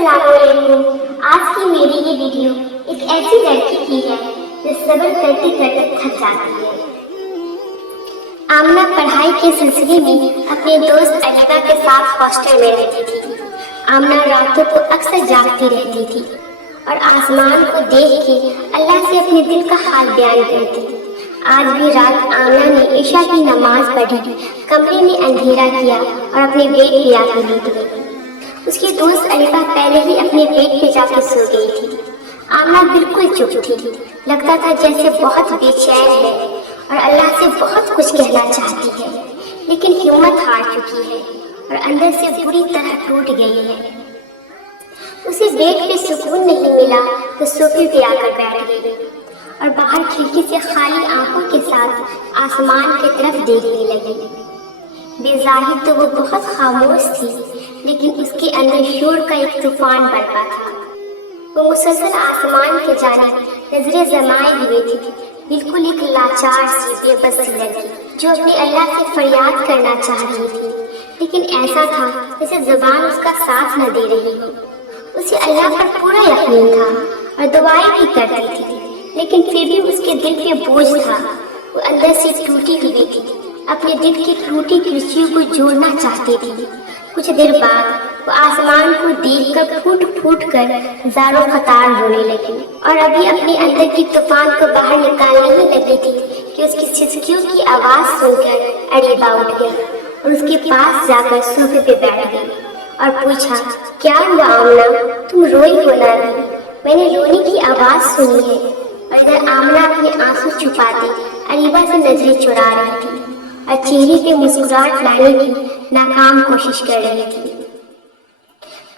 السلام علیکم۔ آج کی میری یہ ویڈیو ایک ایسی لڑکی کی ہے جو صبر کرتے کرتے تھک جاتی ہے۔ آمنہ پڑھائی کے سلسلے میں اپنے دوست اریبہ کے ساتھ ہاسٹل میں رہتی تھی۔ آمنہ راتوں کو اکثر جاگتی رہتی تھی اور آسمان کو دیکھ کے اللہ سے اپنے دل کا حال بیان کرتی۔ آج بھی رات آمنہ نے عشاء کی نماز پڑھی، کمرے میں اندھیرا کیا اور اپنے بیڈ پہ آ کے لیٹ گئی۔ اس کی دوست اریبہ پہلے ہی اپنے بیڈ پہ جا کے سو گئی تھی۔ آمنہ بالکل چپ تھی، لگتا تھا جیسے بہت بے چین ہے اور اللہ سے بہت کچھ کہنا چاہتی ہے، لیکن ہمت ہار چکی ہے اور اندر سے بری طرح ٹوٹ گئی ہے۔ اسے بیڈ پہ سکون نہیں ملا تو صوفے پہ آ کر بیٹھ گئی اور باہر کھڑکی سے خالی آنکھوں کے ساتھ آسمان کی طرف دیکھنے لگی۔ بظاہر تو وہ بہت خاموش تھی، لیکن اس کے اندر شور کا ایک طوفان برپا تھا۔ وہ مسلسل آسمان کی جانب نظریں جمائے ہوئے تھی، بالکل ایک لاچار سی بے بس لڑکی جو اپنے اللہ سے فریاد کرنا چاہ رہی تھی، لیکن ایسا تھا جیسے زبان اس کا ساتھ نہ دے رہی ہو۔ اسے اللہ پر پورا یقین تھا اور دعائیں بھی کرتی تھی، لیکن پھر بھی اس کے دل پہ بوجھ تھا۔ وہ اندر سے ٹوٹی ہوئی تھی، اپنے دل کی ٹوٹی کرسیوں کو جوڑنا چاہتی تھی۔ کچھ دیر بعد وہ آسمان کو دیکھ کر پھوٹ پھوٹ کر زاروں قطار رونے لگی اور ابھی اپنے اندر کی طوفان کو باہر نکالنے ہی لگی تھی کہ اس کی سسکیوں کی آواز سن کر اریبہ اٹھ گئی اور اس کے پاس جا کر صوفے پہ بیٹھ گئی اور پوچھا، کیا ہوا آمنہ، تم روئی ہو نہ؟ میں نے رونے کی آواز سنی ہے۔ اور ادھر آمنہ اپنے آنسو چھپاتی اریبہ سے نظریں چرا رہی تھی اور چہرے پہ مسکراہٹ لانے کی ناکام کوشش کر رہی تھی۔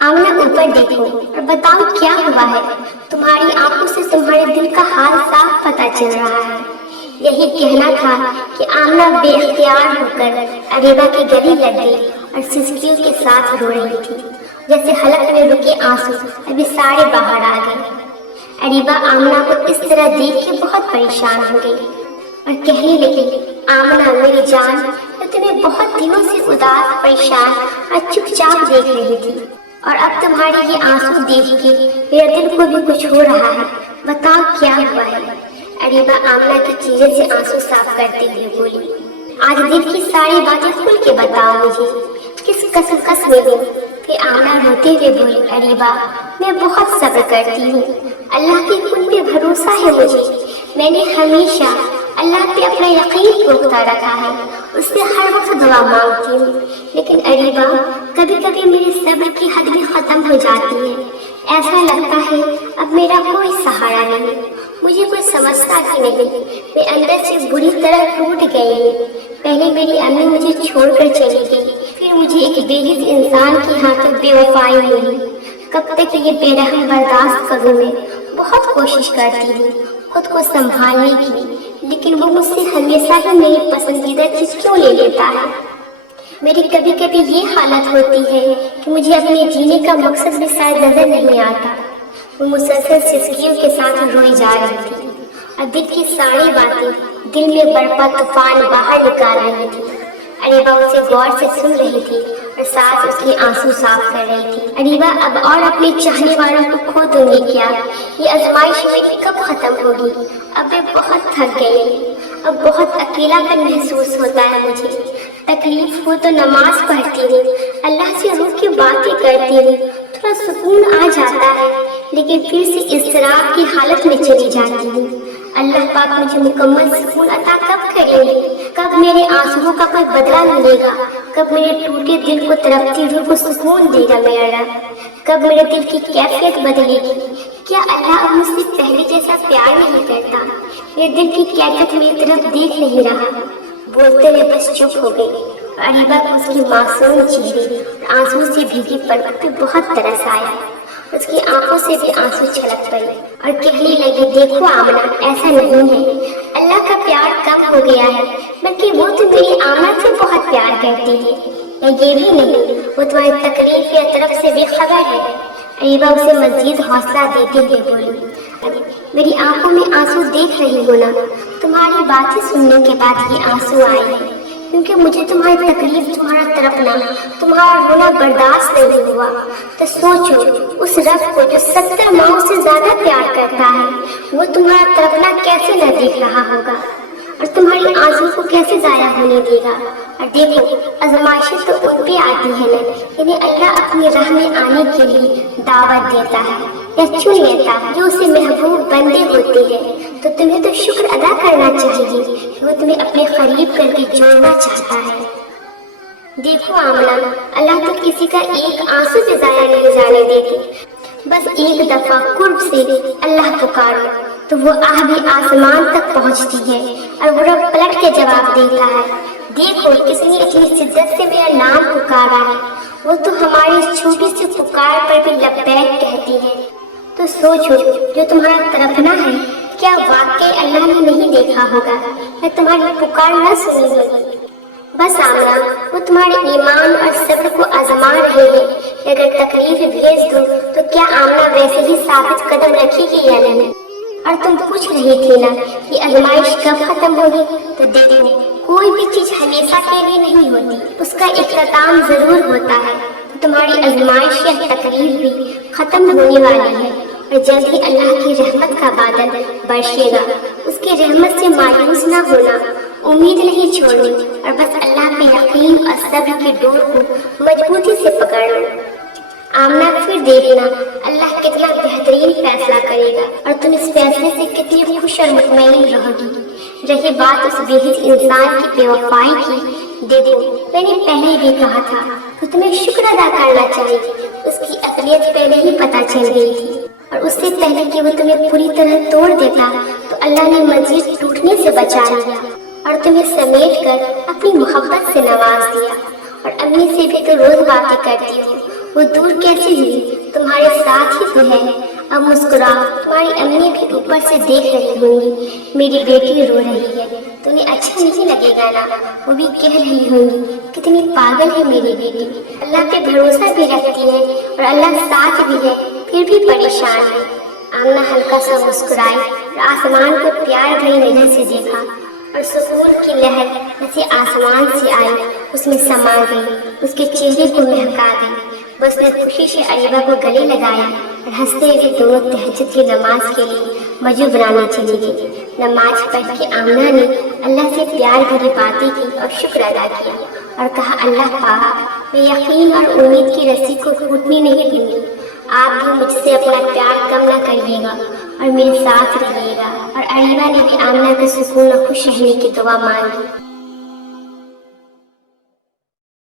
آمنہ اوپر دیکھو اور بتاؤ کیا ہوا ہے؟ تمہاری آنکھوں سے تمہارے دل کا حال صاف پتہ چل رہا ہے۔ یہی کہنا تھا کہ آمنہ بے اختیار ہو کر اریبہ کے گلے لگ گئی اور سسکیوں کے ساتھ رو رہی تھی، جیسے حلق میں رکے آنسو ابھی سارے باہر آ گئے۔ اریبہ آمنہ کو اس طرح دیکھ کے بہت پریشان ہو گئی اور کہنے لگی، آمنہ میری جان، میں تمہیں بہت دنوں سے اداس، پریشان اور چپ چاپ دیکھ رہی تھی، اور اب تمہارے یہ آنسو دیکھ کے میرے دل کو بھی کچھ ہو رہا ہے۔ بتاؤ کیا ہوا ہے؟ اریبہ آمنہ کے چہرے سے آنسو صاف کرتے ہوئے بولی، آج دل کی ساری باتیں کھل کے بتاؤ مجھے، کس کس میں ہوں؟ پھر آمنہ روتے ہوئے بولی، اریبہ میں بہت صبر کرتی ہوں، اللہ کے کن پہ بھروسہ ہے مجھے، میں نے ہمیشہ اللہ پہ اپنا یقین پختہ رکھا ہے، اس سے ہر وقت دعا مانگتی ہوں، لیکن اریبہ کبھی کبھی میرے صبر کی حد بھی ختم ہو جاتی ہے۔ ایسا لگتا ہے اب میرا کوئی سہارا نہیں، مجھے کوئی سمجھتا ہی نہیں، میں اندر سے بری طرح ٹوٹ گئی ہوں۔ پہلے میری امی مجھے چھوڑ کر چلی گئی، پھر مجھے ایک بےحد انسان کے ہاتھوں بے وفائی ملی۔ کب تک یہ بے رحم برداشت کروں میں؟ بہت کوشش کرتی ہوں خود کو سنبھالنے کی، لیکن وہ مجھ سے ہمیشہ ہی میری پسندیدہ چیز کیوں لے لیتا ہے؟ میری کبھی کبھی یہ حالت ہوتی ہے کہ مجھے اپنے جینے کا مقصد بھی شاید نظر نہیں آتا۔ وہ مسلسل سسکیوں کے ساتھ روئی جا رہی تھی اور دل کی ساری باتیں دل میں برپا طوفان باہر نکال رہی تھی۔ اریبہ اسے غور سے سن رہی تھی اور ساتھ اس کے آنسو صاف کر رہی تھی۔ اریبہ اب اور اپنے چاہنے والوں کو کھو دوں گی کیا؟ یہ آزمائش میری کب ختم ہوگی؟ اب میں بہت تھک گئی، اب بہت اکیلا پن محسوس ہوتا ہے مجھے۔ تکلیف ہو تو نماز پڑھتی ہوں، اللہ سے روح کی باتیں کرتی ہوں، تھوڑا سکون آ جاتا ہے، لیکن پھر سے اضطراب کی حالت میں چلی جاتی ہوں۔ اللہ پاک مجھے مکمل سکون عطا کب کریں گے؟ کب میرے آنسوؤں کا کوئی بدلہ ملے گا؟ کب میرے ٹوٹے دل کو تڑپتی روح کو سکون دے گا میرا رب؟ کب میرے دل کی کیفیت بدلے گی؟ کیا اللہ اب مجھ سے پہلے جیسا پیار نہیں کرتا؟ میرے دل کی کیفیت میری طرف دیکھ نہیں رہا۔ بولتے ہوئے بس چپ ہو گئی اور اریبہ کو اس کی معصوم چہرے اور آنسو سے بھیگی پلکوں پہ بہت ترس آیا۔ اس کی آنکھوں سے بھی آنسو چھلک پڑے اور کہنے لگی، دیکھو آمنہ، ایسا نہیں ہے، اللہ کا پیار کم ہو گیا ہے، بلکہ وہ تو میری آمنہ سے بہت پیار کرتی ہے، یا یہ بھی نہیں، وہ تمہاری تکلیف یا طرف سے بے خبر ہے۔ اریبہ اسے مزید حوصلہ دیتے ہوئے بولی، میری آنکھوں میں آنسو دیکھ رہی ہو نا، تمہاری باتیں سننے کے بعد یہ آنسو آئے ہیں، کیونکہ مجھے تمہاری تکلیف، تمہارا تڑپنا، تمہارا رونا برداشت نہیں ہوا۔ تو سوچو اس رب کو جو 70 ماؤں سے زیادہ پیار کرتا ہے، وہ تمہارا تڑپنا کیسے نہ دیکھ رہا ہوگا اور تمہاری آنسو کو کیسے ضائع ہونے دے گا۔ اور دیکھو آزمائشیں تو ان پہ آتی ہے نا، انہیں اللہ اپنی راہ میں آنے کے لیے دعوت دیتا ہے یا چن لیتا ہے جو اسے محبوب بندے ہوتے ہیں۔ تو تمہیں تو شکر ادا کرنا چاہیے کہ وہ تمہیں اپنے قریب کر کے جوڑنا چاہتا ہے۔ دیکھو آمنہ، اللہ تو کسی کا ایک آنسو بھی ضائع نہیں جانے دیتے۔ بس ایک دفعہ قرب سے اللہ پکارو تو وہ آہ بھی آسمان تک پہنچتی ہے اور وہ رب پلٹ کے جواب دیتا ہے۔ دیکھو کتنی اتنی شدت سے میرا نام پکارا ہے، وہ تو ہماری اس چھوٹی سی پکار پر بھی لبیک کہتی ہے۔ تو سوچو جو تمہارا تڑپنا ہے، کیا واقعی اللہ نے نہیں دیکھا ہوگا یا تمہاری پکار نہ سنی ہوگی؟ بس آمنہ، وہ تمہارے ایمان اور صبر کو آزما رہے ہیں۔ اگر تکلیف بھیج دو تو کیا آمنہ ویسے ہی ثابت قدم رکھے گی یا نہیں؟ اور تم پوچھ رہی تھی نا کہ آزمائش کب ختم ہوگی، تو دیکھو کوئی بھی چیز ہمیشہ کے لیے نہیں ہوتی، اس کا اختتام ضرور ہوتا ہے۔ تمہاری آزمائش یا تکلیف بھی ختم ہونے والی ہے اور جلد ہی اللہ کی رحمت کا بادل برسے گا۔ اس کی رحمت سے مایوس نہ ہونا، امید نہیں چھوڑنی اور بس اللہ پہ یقین اور صبر کی ڈور کو مضبوطی سے پکڑنا۔ آمنہ پھر دیکھنا اللہ کتنا بہترین فیصلہ کرے گا اور تم اس فیصلے سے کتنی خوش اور مطمئن رہو گی۔ رہی بات اس بے حس انسان کی بے وفائی کی، دیکھو میں نے پہلے بھی کہا تھا کہ تمہیں شکر ادا کرنا چاہیے۔ اس کی اصلیت پہلے ہی پتہ چل گئی تھی اور اس سے پہلے کہ وہ تمہیں پوری طرح توڑ دیتا تو اللہ نے مزید ٹوٹنے سے بچا لیا اور تمہیں سمیٹ کر اپنی محبت سے نواز دیا۔ اور امی سے بھی تو روز باتیں کرتی ہو، وہ دور کیسے ہوئی، تمہارے ساتھ ہی تو ہے۔ اب مسکراؤ، تمہاری امی بھی اوپر سے دیکھ رہی ہوں گی میری بیٹی رو رہی ہے، تمہیں اچھا نہیں لگے گا نا؟ وہ بھی کہہ رہی ہوں گی کتنی پاگل ہے میری بیٹی، اللہ پہ بھروسہ بھی رکھتی ہے اور اللہ ساتھ بھی ہے پھر بھی پریشان ہے۔ آمنہ ہلکا سا مسکرائی اور آسمان کو پیار بھری نظر سے دیکھا اور سکون کی لہر جیسے آسمان سے آئی اس میں سما گئی، اس کے چہرے کو مہکا گئی۔ بس نے خوشی سے عریبہ کو گلے لگایا اور ہنستے ہوئے دونوں تہجد کی نماز کے لیے وضو بنانے چلی گئی۔ نماز پڑھ کے آمنہ نے اللہ سے پیار بھری باتیں کی اور شکر ادا کیا اور کہا اللہ پاک، میں یقین اور امید کی رسی کو ٹوٹنے نہیں دوں گی۔ آپ بھی مجھ سے اپنا پیار کم نہ کریے گا اور میرے ساتھ رہیے گا۔ اور عریبہ نے بھی آمنہ کے سکون اور خوش رہنے کی دعا مانگی۔